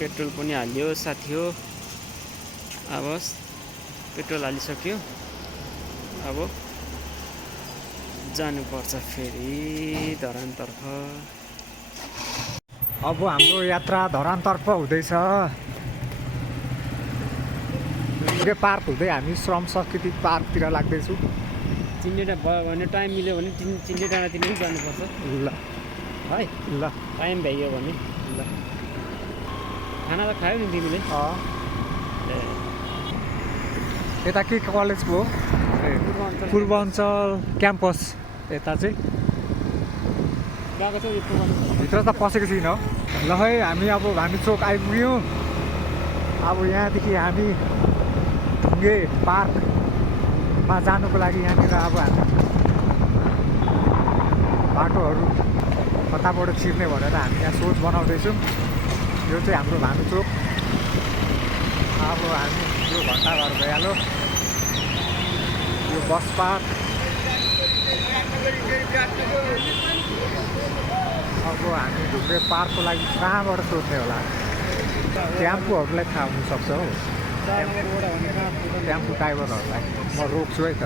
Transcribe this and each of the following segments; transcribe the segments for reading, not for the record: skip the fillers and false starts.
Petrol पनि हाल्यो साथी हो। अब पेट्रोल हालिसक्यो, अब जानुपर्छ फेरि धरानतर्फ। अब हाम्रो यात्रा धरानतर्फ हुँदैछ। ढुङ्गे पार्क हुँदै हामी श्रम संस्कृति पार्कतिर लाग्दैछु। चिन्डेटा भयो भने टाइम मिल्यो भने चिन्डेटातिर पनि जानुपर्छ ल है। ल टाइम भ्याइयो भने। ल खाना त खायो नि तिमीले? यता के कलेजको हो? पूर्वाञ्चल क्याम्पस। यता चाहिँ गएको छ यो पूर्वाञ्चल भित्र त पसेको छैन। ल है हामी अब भानुचोक आइपुग्यौँ। अब यहाँदेखि हामी ढुङ्गे पार्कमा जानुको लागि यहाँनिर अब हामी बाटोहरू कताबाट छिर्ने भनेर हामी यहाँ सोच बनाउँदैछौँ। यो चाहिँ हाम्रो भानुचोक। अब हामी यो घन्टाघर भइहाल्यो। यो बस पार्क। अब हामी ढुङ्गे पार्कको लागि कहाँबाट सोध्ने होला? टेम्पूहरूलाई थाहा हुनसक्छ हौ, टेम्पू ड्राइभरहरूलाई म रोक्छु है त।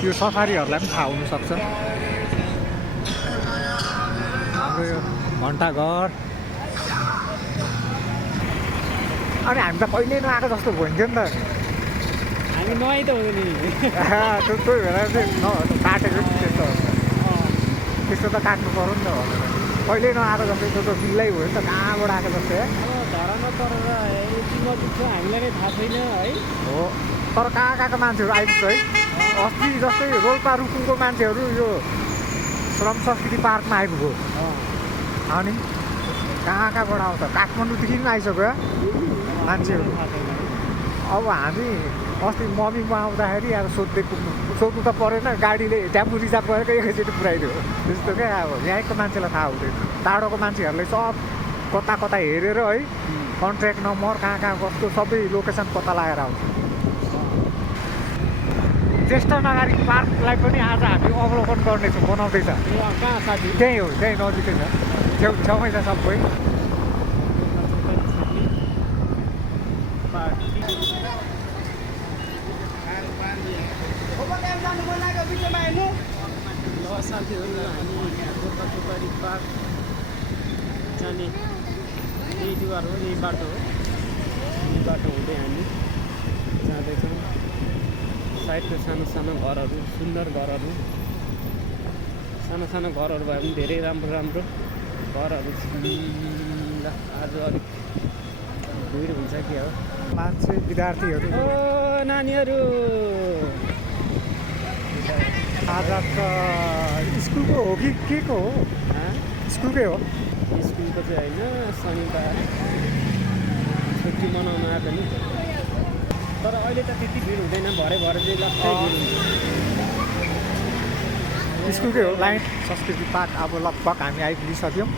त्यो सफारीहरूलाई पनि थाहा हुनसक्छ। हाम्रो यो घन्टाघर। अनि हामी त कहिले नआएको जस्तो भइन्थ्यो नि त। हामी नआइ त हुँदैन नि। कोही बेला चाहिँ काटेको नि त्यस्तो त काट्नु पऱ्यो नि त भनेर। कहिले नआएको जस्तो त्यो त बिल्लै भयो नि त, कहाँबाट आएको जस्तो है। धरानमा तर यति नजिक छ हामीलाई नै थाहा छैन है। हो तर कहाँ कहाँको मान्छेहरू आइपुग्छ है। अस्ति जस्तै रोल्पा रुकुमको मान्छेहरू यो श्रम संस्कृति पार्कमा आइपुग्यो। अनि कहाँ कहाँबाट आउँछ? काठमाडौँदेखि पनि आइसक्यो मान्छेहरू। अब हामी अस्ति मम्मीमा आउँदाखेरि अब सोध्नु त परेन, गाडीले टेम्पू रिजर्भ गरेर एकैचोटि पुऱ्याइदियो त्यस्तो क्या। अब यहाँको मान्छेलाई थाहा हुँदैन, टाढोको मान्छेहरूले सब कता कता हेरेर है कन्ट्र्याक्ट नम्बर कहाँ कहाँ कस्तो सबै लोकेसन पत्ता लगाएर आउँछ। ज्येष्ठ नागरिक पार्कलाई पनि आज हामी अवलोकन गर्नेछौँ, बनाउँदैछ। कहाँ साथी? त्यहीँ हो, त्यहीँ नजिकै छ, छेउमै छ सबै। साथीहरू हामी गोर्खाचोकरी पार्क जाने यही द्वार हो, यही बाटो हो। यही बाटो हुँदै हामी जाँदैछौँ। साइडमा सानो सानो घरहरू, सुन्दर घरहरू, सानो सानो घरहरू भए पनि धेरै राम्रो राम्रो घरहरू छन्। आज अलिक भिड हुन्छ कि हो मान्छे विद्यार्थीहरू। ओ नानीहरू आज त स्कुलको हो कि के को हो? स्कुलकै हो। स्कुलको चाहिँ होइन, शनिबार छुट्टी मनाउन आएको नि। तर अहिले त त्यति भिड हुँदैन, भरे चाहिँ लक्कै भिड हुन्छ। स्कुलकै हो। लाइन संस्कृति पार्क अब लगभग हामी आइपुगिसक्यौँ।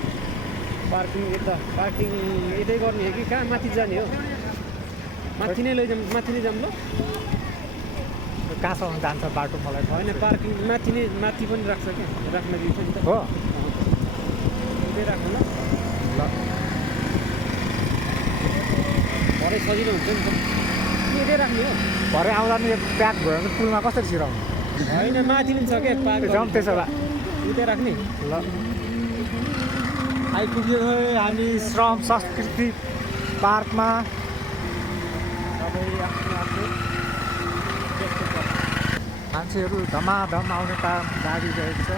पार्किङ यतै गर्ने हो कि कहाँ माथि जाने हो? माथि नै लैजाउँ, माथि नै जाऊँ ल। कहाँसम्म जान्छ बाटो मलाई होइन, पार्किङ माथि पनि राख्छ क्या, राख्न दिन्छ नि त हो। उतै राख्नु ल। भरे सजिलो हुन्छ नि त, यतै राख्ने हो। भरे आउँदा नि प्याक भयो भने पुलमा कसरी छिराउनु? होइन, माथि पनि छ क्या पार्क। जाउँ त्यसो भए, उतै राख्ने ल। आइपुग्यो हामी श्रम संस्कृति पार्कमा। सबै आफ्नो आफ्नो मान्छेहरू धमाधम आउने काम लागिरहेको छ।